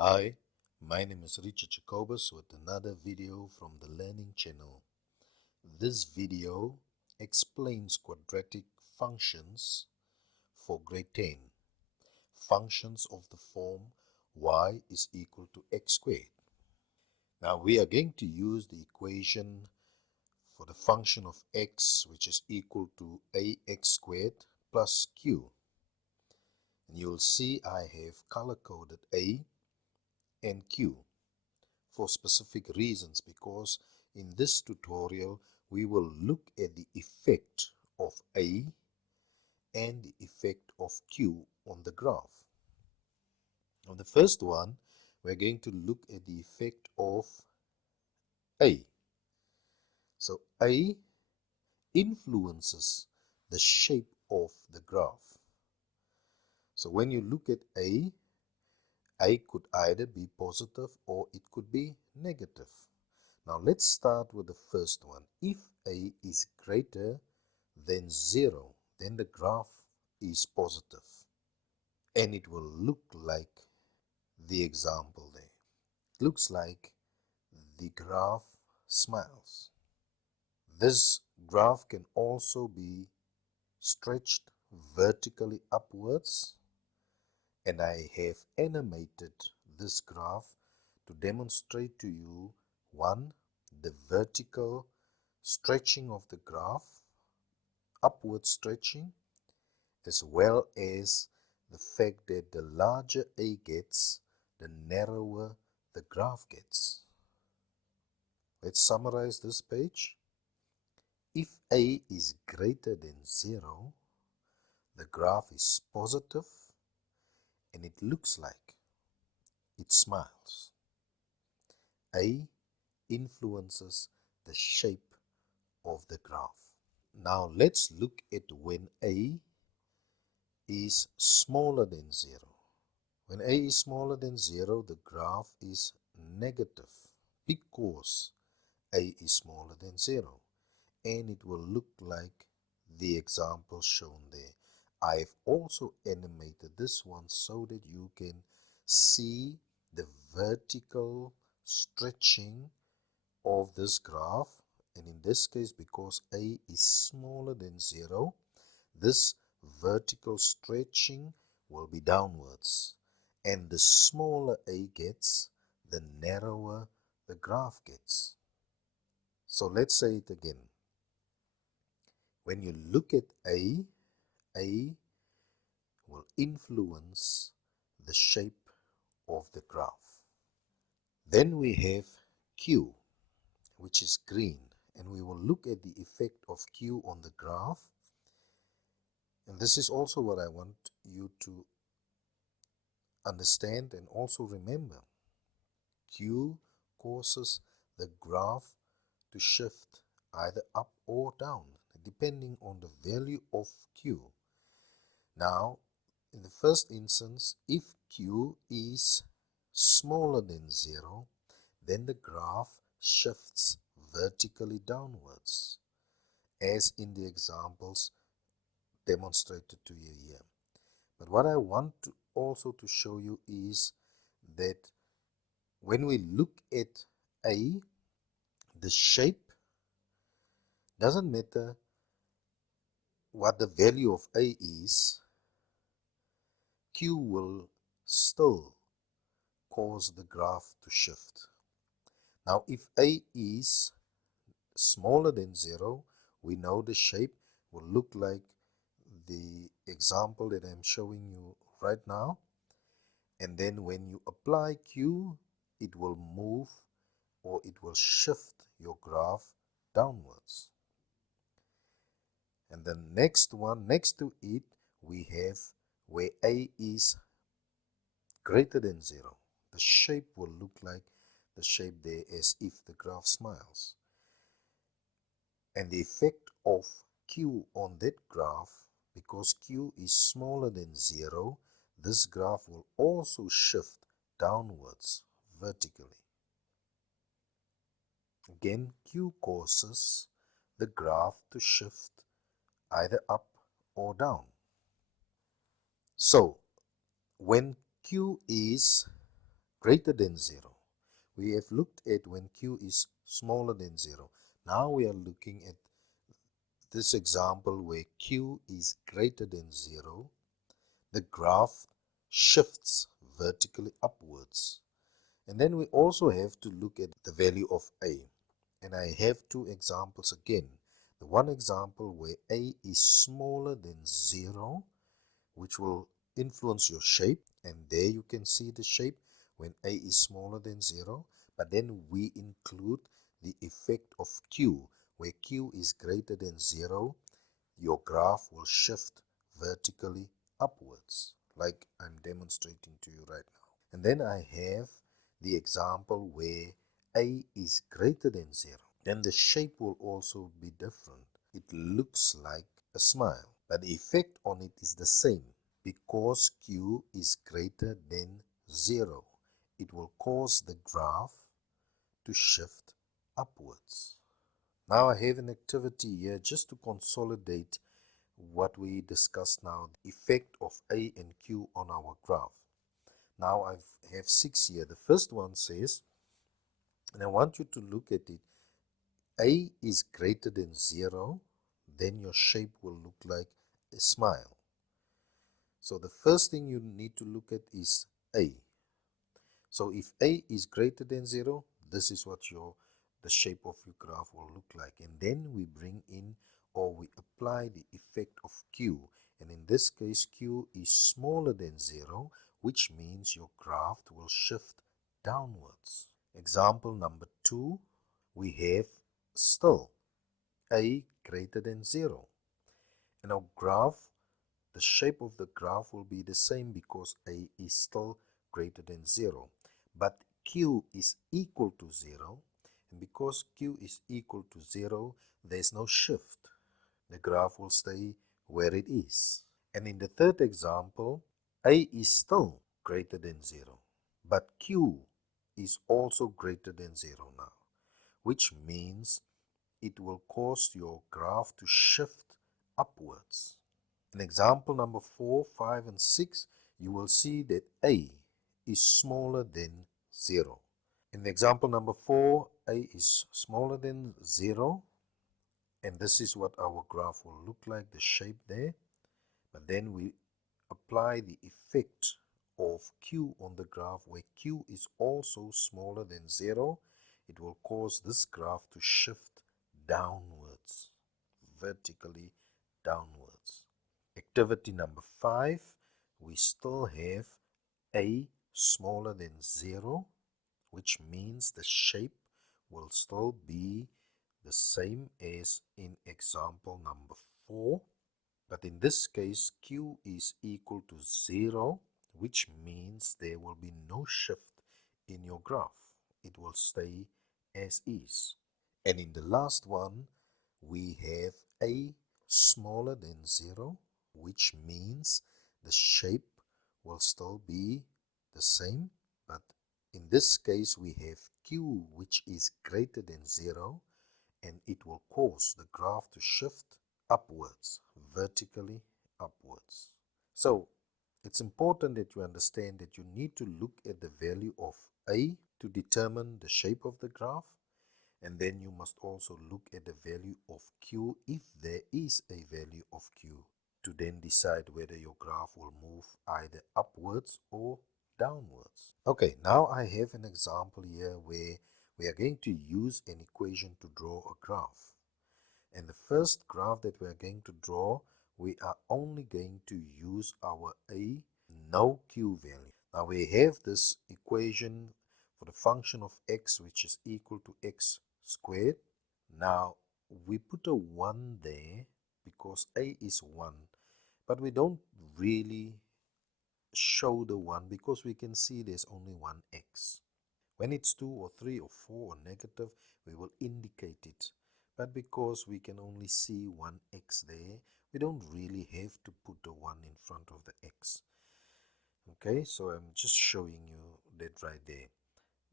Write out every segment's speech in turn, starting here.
Hi, my name is Richard Jacobus with another video from the Learning Channel. This video explains quadratic functions for grade 10. Functions of the form y is equal to x squared. Now we are going to use the equation for the function of x, which is equal to ax squared plus q. And you'll see I have color-coded a and q for specific reasons, because in this tutorial we will look at the effect of A and the effect of Q on the graph. On the first one, we're going to look at the effect of A. So A influences the shape of the graph. So when you look at A could either be positive or it could be negative. Now let's start with the first one. If A is greater than 0, then the graph is positive. And it will look like the example there. It looks like the graph smiles. This graph can also be stretched vertically upwards, and I have animated this graph to demonstrate to you, one, the vertical stretching of the graph, upward stretching, as well as the fact that the larger A gets, the narrower the graph gets. Let's summarize this page. If A is greater than 0, the graph is positive and it looks like it smiles. A influences the shape of the graph. Now let's look at when A is smaller than 0. When A is smaller than 0, the graph is negative because A is smaller than 0, and it will look like the example shown there. I've also animated this one so that you can see the vertical stretching of this graph, and in this case, because A is smaller than 0, this vertical stretching will be downwards, and the smaller A gets, the narrower the graph gets. So let's say it again. When you look at A will influence the shape of the graph. Then we have Q, which is green, and we will look at the effect of Q on the graph. And this is also what I want you to understand and also remember. Q causes the graph to shift either up or down, depending on the value of Q. Now, in the first instance, if Q is smaller than 0, then the graph shifts vertically downwards, as in the examples demonstrated to you here. But what I want to also to show you is that when we look at A, the shape doesn't matter what the value of A is, Q will still cause the graph to shift. Now if A is smaller than 0, we know the shape will look like the example that I'm showing you right now. And then when you apply Q, it will move, or it will shift your graph downwards. And the next one, next to it, we have where A is greater than 0. The shape will look like the shape there, as if the graph smiles. And the effect of Q on that graph, because Q is smaller than 0, this graph will also shift downwards vertically. Again, Q causes the graph to shift either up or down. So, when Q is greater than 0. We have looked at when q is smaller than 0. Now we are looking at this example where q is greater than 0. The graph shifts vertically upwards. And then we also have to look at the value of a. And I have two examples again. The one example where a is smaller than 0, which will influence your shape. And there you can see the shape when a is smaller than 0. But then we include the effect of q, where q is greater than 0. Your graph will shift vertically upwards, like I'm demonstrating to you right now. And then I have the example where a is greater than 0. Then the shape will also be different. It looks like a smile, but the effect on it is the same. Because q is greater than 0, it will cause the graph to shift upwards. Now I have an activity here just to consolidate what we discussed now, the effect of A and Q on our graph. Now I have 6 here. The first one says, and I want you to look at it, A is greater than 0, then your shape will look like a smile. So the first thing you need to look at is A. So if A is greater than 0, this is what the shape of your graph will look like. And then we bring in, or we apply the effect of Q. And in this case, Q is smaller than 0, which means your graph will shift downwards. Example number 2, we have still A greater than 0. And our graph, the shape of the graph will be the same because A is still greater than 0. But Q is equal to 0. And because Q is equal to 0, there's no shift. The graph will stay where it is. And in the third example, A is still greater than 0. But Q is also greater than 0 now, which means it will cause your graph to shift upwards. In example number 4, 5, and 6, you will see that A is smaller than 0. In example number 4, A is smaller than 0, and this is what our graph will look like, the shape there. But then we apply the effect of Q on the graph, where Q is also smaller than 0. It will cause this graph to shift downwards, vertically downwards. Activity number 5, we still have A smaller than 0, which means the shape will still be the same as in example number 4. But in this case, Q is equal to 0, which means there will be no shift in your graph. It will stay as is. And in the last one, we have A smaller than 0, which means the shape will still be the same. But in this case, we have Q, which is greater than 0, and it will cause the graph to shift upwards, vertically upwards. So it's important that you understand that you need to look at the value of A to determine the shape of the graph, and then you must also look at the value of Q if there is a value of Q, to then decide whether your graph will move either upwards or downwards. Okay, now I have an example here where we are going to use an equation to draw a graph. And the first graph that we are going to draw, we are only going to use our A, no Q value. Now we have this equation for the function of x, which is equal to x squared. Now we put a 1 there because A is 1, but we don't really show the 1 because we can see there's only one x. When it's 2 or 3 or 4 or negative, we will indicate it. But because we can only see one x there, we don't really have to put the 1 in front of the x. Okay, so I'm just showing you that right there.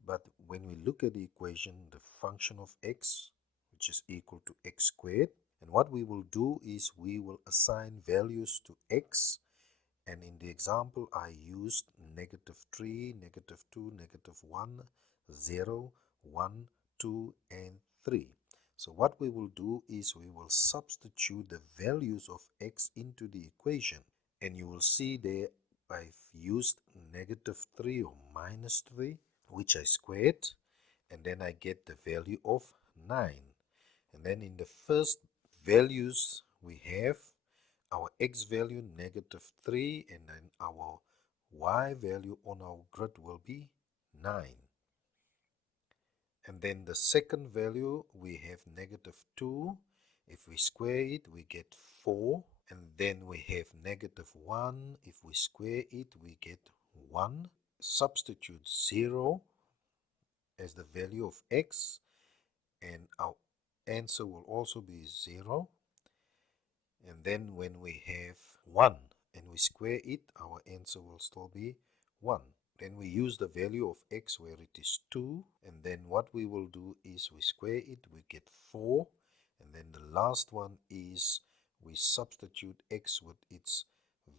But when we look at the equation, the function of x, which is equal to x squared, and what we will do is we will assign values to x And in the example, I used -3, -2, -1, 0, 1, 2, and 3. So what we will do is we will substitute the values of x into the equation. And you will see there I've used -3 or -3, which I squared, and then I get the value of 9. And then in the first values we have our x value -3, and then our y value on our grid will be 9. And then the second value we have -2. If we square it we get 4. And then we have -1. If we square it we get 1. Substitute 0 as the value of x, and our answer will also be 0. And then when we have 1 and we square it, our answer will still be 1. Then we use the value of x where it is 2, and then what we will do is we square it, we get 4. And then the last one is we substitute x with its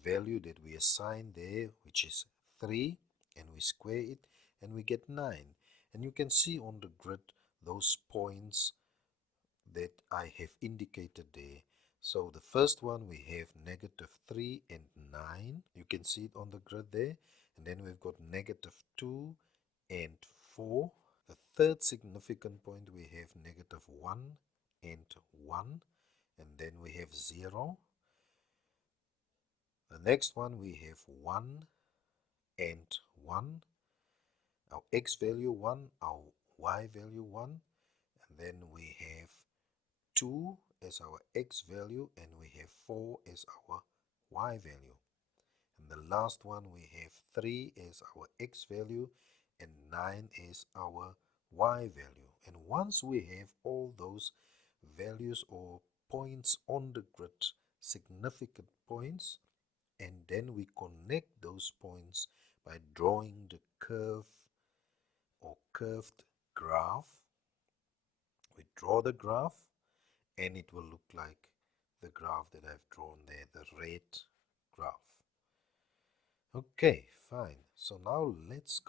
value that we assign there, which is 3, and we square it and we get 9. And you can see on the grid those points that I have indicated there. So the first one we have -3 and 9. You can see it on the grid there. And then we've got -2 and 4. The third significant point we have -1 and 1. And then we have 0. The next one we have 1 and 1. Our x value 1, our y value 1. And then we have 2 as our x value, and we have 4 as our y value. And the last one we have 3 as our x value and 9 as our y value. And once we have all those values or points on the grid, significant points, and then we connect those points by drawing the curve or curved graph. We draw the graph, and it will look like the graph that I've drawn there, the red graph. Okay, fine. So now let's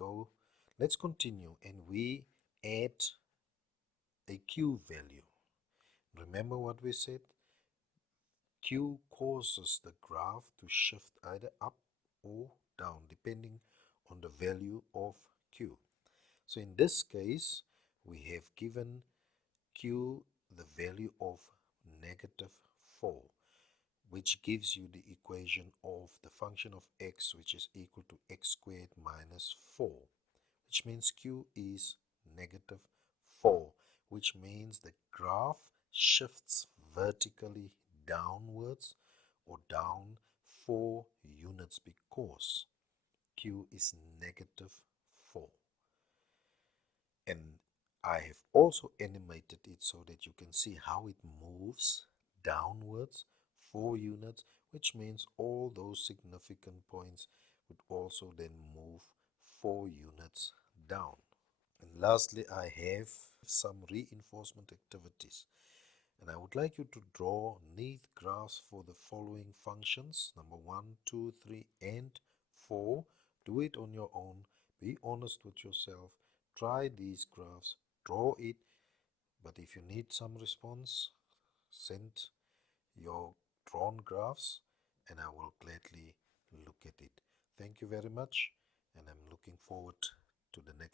continue, and we add a Q value. Remember what we said? Q causes the graph to shift either up or down depending on the value of Q. So in this case, we have given Q the value of -4, which gives you the equation of the function of x, which is equal to x squared minus 4, which means Q is -4, which means the graph shifts vertically downwards or down 4 units because Q is -4. And I have also animated it so that you can see how it moves downwards 4 units, which means all those significant points would also then move 4 units down. And lastly, I have some reinforcement activities. And I would like you to draw neat graphs for the following functions, number 1, 2, 3, and 4. Do it on your own. Be honest with yourself. Try these graphs. Draw it. But if you need some response, send your drawn graphs and I will gladly look at it. Thank you very much, and I'm looking forward to the next